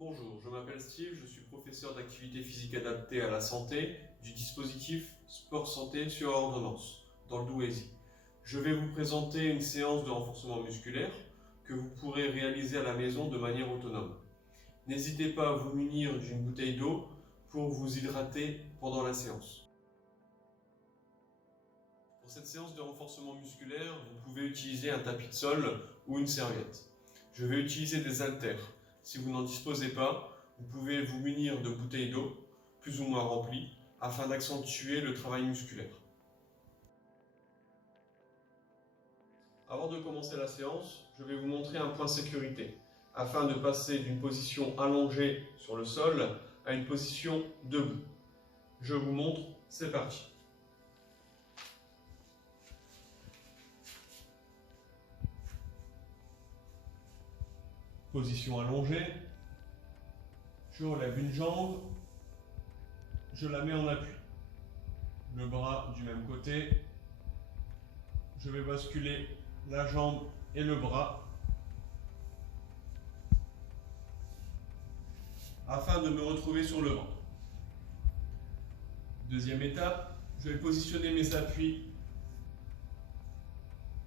Bonjour, je m'appelle Steve, je suis professeur d'activité physique adaptée à la santé du dispositif Sport Santé sur ordonnance dans le Douaisis. Je vais vous présenter une séance de renforcement musculaire que vous pourrez réaliser à la maison de manière autonome. N'hésitez pas à vous munir d'une bouteille d'eau pour vous hydrater pendant la séance. Pour cette séance de renforcement musculaire, vous pouvez utiliser un tapis de sol ou une serviette. Je vais utiliser des haltères. Si vous n'en disposez pas, vous pouvez vous munir de bouteilles d'eau, plus ou moins remplies, afin d'accentuer le travail musculaire. Avant de commencer la séance, je vais vous montrer un point sécurité, afin de passer d'une position allongée sur le sol à une position debout. Je vous montre, c'est parti. Position allongée, je relève une jambe, je la mets en appui. Le bras du même côté, je vais basculer la jambe et le bras afin de me retrouver sur le ventre. Deuxième étape, je vais positionner mes appuis,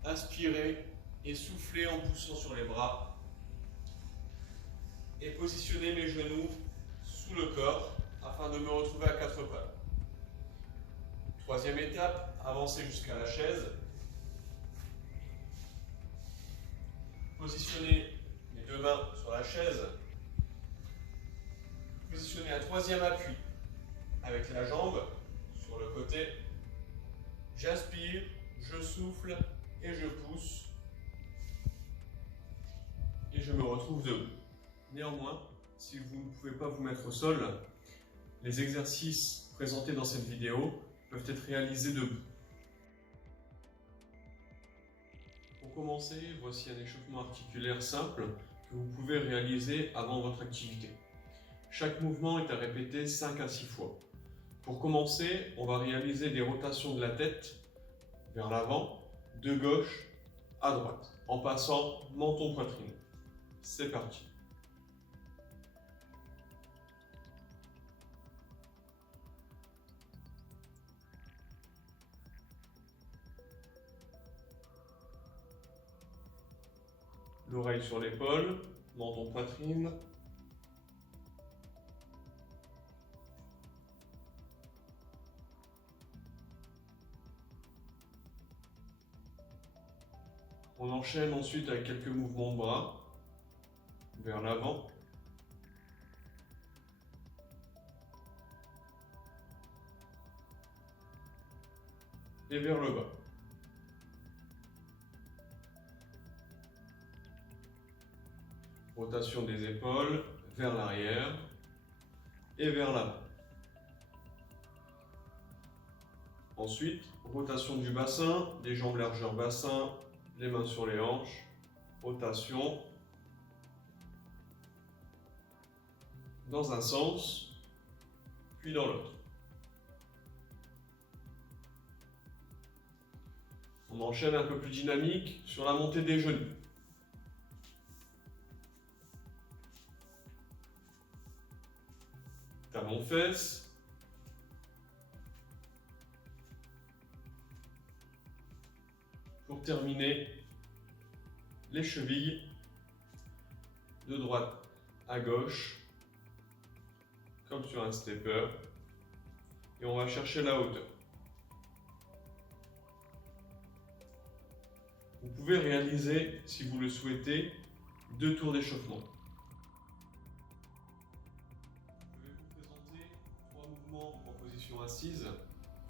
inspirer et souffler en poussant sur les bras et positionner mes genoux sous le corps afin de me retrouver à quatre pattes. Troisième étape, avancer jusqu'à la chaise. Positionner mes deux mains sur la chaise. Positionner un troisième appui avec la jambe sur le côté. J'inspire, je souffle et je pousse. Et je me retrouve debout. Néanmoins, si vous ne pouvez pas vous mettre au sol, les exercices présentés dans cette vidéo peuvent être réalisés debout. Pour commencer, voici un échauffement articulaire simple que vous pouvez réaliser avant votre activité. Chaque mouvement est à répéter 5 à 6 fois. Pour commencer, on va réaliser des rotations de la tête vers l'avant, de gauche à droite, en passant menton-poitrine. C'est parti. L'oreille sur l'épaule, menton-poitrine. On enchaîne ensuite avec quelques mouvements de bras vers l'avant. Et vers le bas. Rotation des épaules vers l'arrière et vers l'avant. Ensuite, rotation du bassin, les jambes largeur bassin, les mains sur les hanches, rotation dans un sens, puis dans l'autre. On enchaîne un peu plus dynamique sur la montée des genoux. Talons-fesses. Pour terminer, les chevilles de droite à gauche, comme sur un stepper, et on va chercher la hauteur. Vous pouvez réaliser, si vous le souhaitez, 2 tours d'échauffement. Je vais vous présenter 3 mouvements en position assise,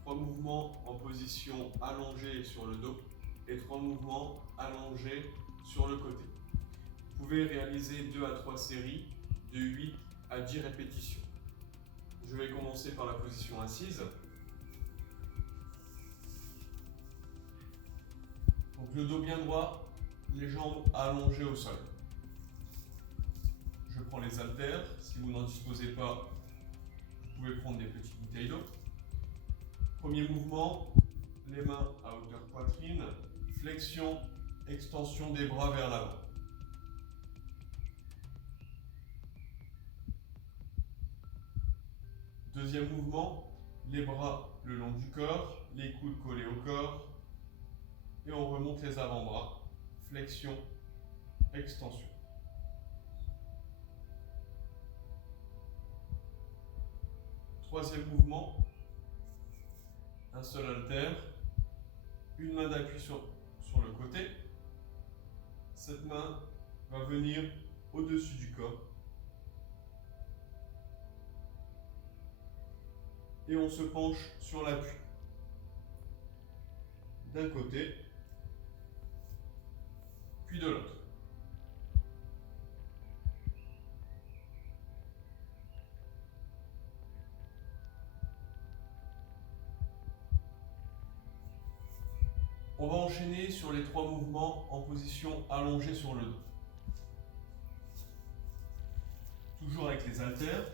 3 mouvements en position allongée sur le dos et 3 mouvements allongés sur le côté. Vous pouvez réaliser 2 à 3 séries de 8 à 10 répétitions. Je vais commencer par la position assise. Donc le dos bien droit, les jambes allongées au sol. Je prends les haltères. Si vous n'en disposez pas, vous pouvez prendre des petites bouteilles d'eau. Premier mouvement, les mains à hauteur poitrine, flexion, extension des bras vers l'avant. Deuxième mouvement, les bras le long du corps, les coudes collés au corps. Et on remonte les avant-bras. Flexion, extension. Troisième mouvement, un seul haltère, une main d'appui sur le côté. Cette main va venir au-dessus du corps. Et on se penche sur l'appui. D'un côté, puis de l'autre. On va enchaîner sur les 3 mouvements en position allongée sur le dos. Toujours avec les haltères.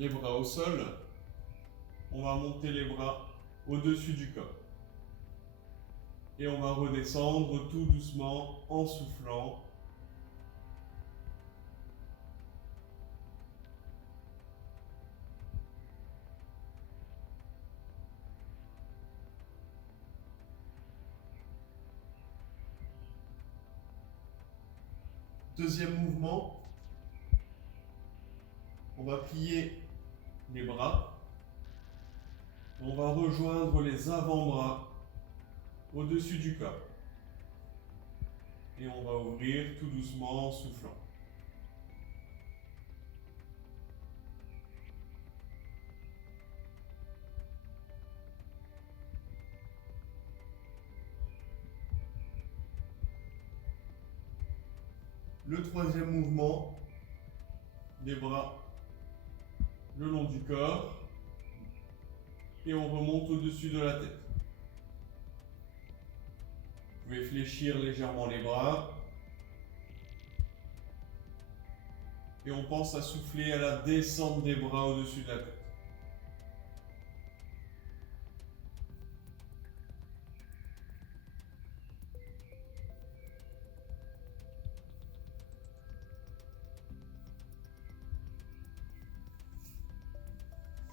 Les bras au sol. On va monter les bras au-dessus du corps. Et on va redescendre tout doucement en soufflant. Deuxième mouvement, on va plier les bras. On va rejoindre les avant-bras au-dessus du corps. Et on va ouvrir tout doucement en soufflant. Le troisième mouvement, les bras le long du corps et on remonte au-dessus de la tête. Vous pouvez fléchir légèrement les bras et on pense à souffler à la descente des bras au-dessus de la tête.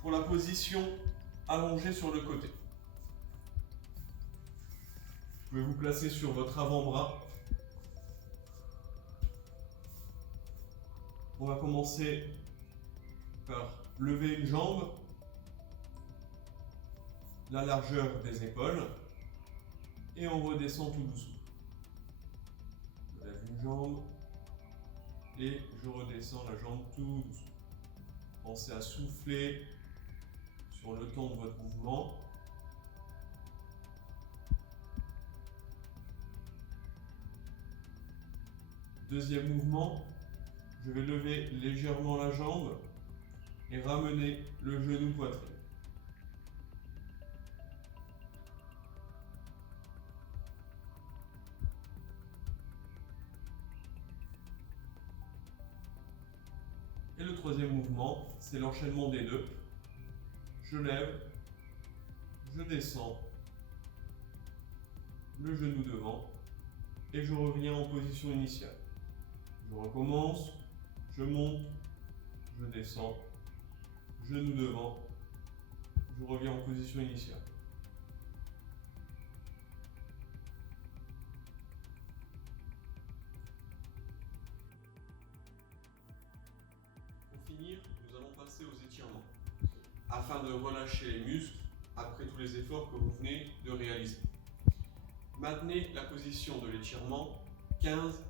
Pour la position allongée sur le côté, vous pouvez vous placer sur votre avant-bras. On va commencer par lever une jambe, la largeur des épaules, et on redescend tout doucement. Je lève une jambe et je redescends la jambe tout doucement. Pensez à souffler sur le temps de votre mouvement. Deuxième mouvement, je vais lever légèrement la jambe et ramener le genou poitrine. Et le troisième mouvement, c'est l'enchaînement des deux. Je lève, je descends, le genou devant et je reviens en position initiale. Je recommence, je monte, je descends, genou devant, je reviens en position initiale. Pour finir, nous allons passer aux étirements, afin de relâcher les muscles après tous les efforts que vous venez de réaliser. Maintenez la position de l'étirement 15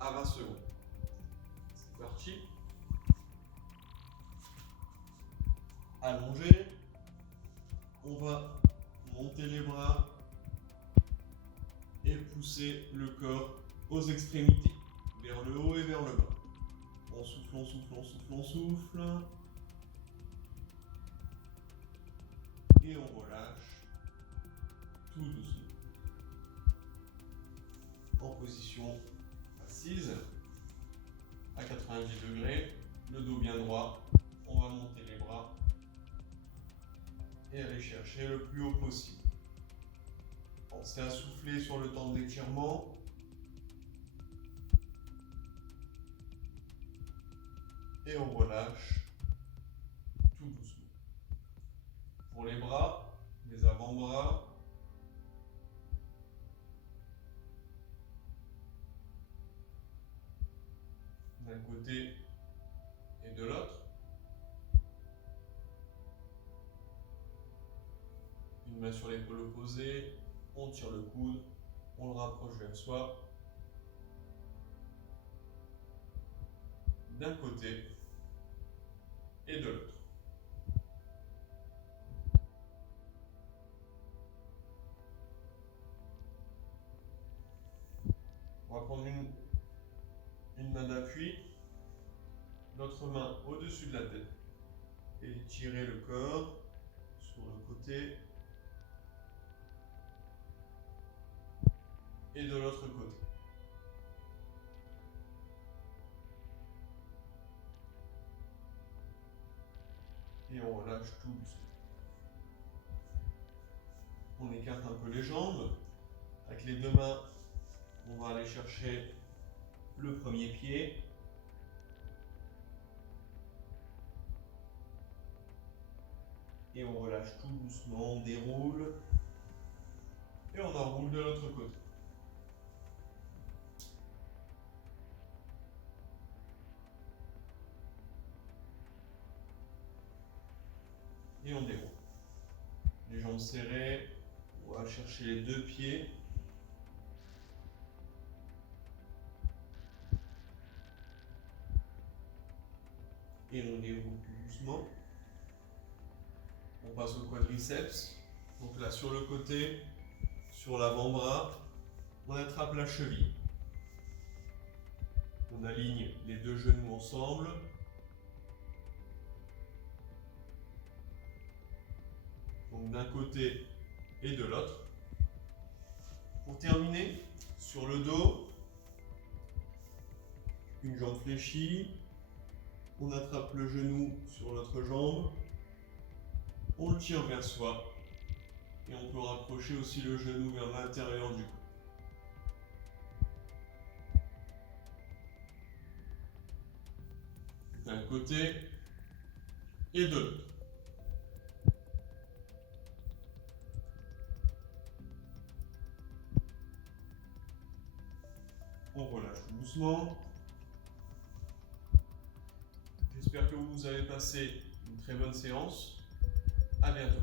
à 20 secondes. C'est parti. Allongé. On va monter les bras et pousser le corps aux extrémités, vers le haut et vers le bas. On souffle, on souffle, on souffle, on souffle. Et on relâche tout doucement. En position assise, à 90 degrés, le dos bien droit. On va monter les bras et aller chercher le plus haut possible. Pensez à souffler sur le temps de l'étirement. Et on relâche tout doucement. Pour les bras, les avant-bras, d'un côté et de l'autre. Une main sur l'épaule opposée, on tire le coude, on le rapproche vers soi. D'un côté et de l'autre. On va prendre une main d'appui, l'autre main au-dessus de la tête et tirer le corps sur le côté et de l'autre côté. Et on relâche tout doucement. On écarte un peu les jambes. Avec les deux mains, on va aller chercher le premier pied. Et on relâche tout doucement, on déroule. Et on enroule de l'autre côté. Et on déroule. Les jambes serrées, on va chercher les deux pieds. Et on déroule tout doucement. On passe au quadriceps. Donc là, sur le côté, sur l'avant-bras, on attrape la cheville. On aligne les deux genoux ensemble. Donc d'un côté et de l'autre. Pour terminer, sur le dos, une jambe fléchie, on attrape le genou sur l'autre jambe, on le tire vers soi et on peut rapprocher aussi le genou vers l'intérieur du cou. D'un côté et de l'autre. On relâche doucement. J'espère que vous avez passé une très bonne séance. À bientôt.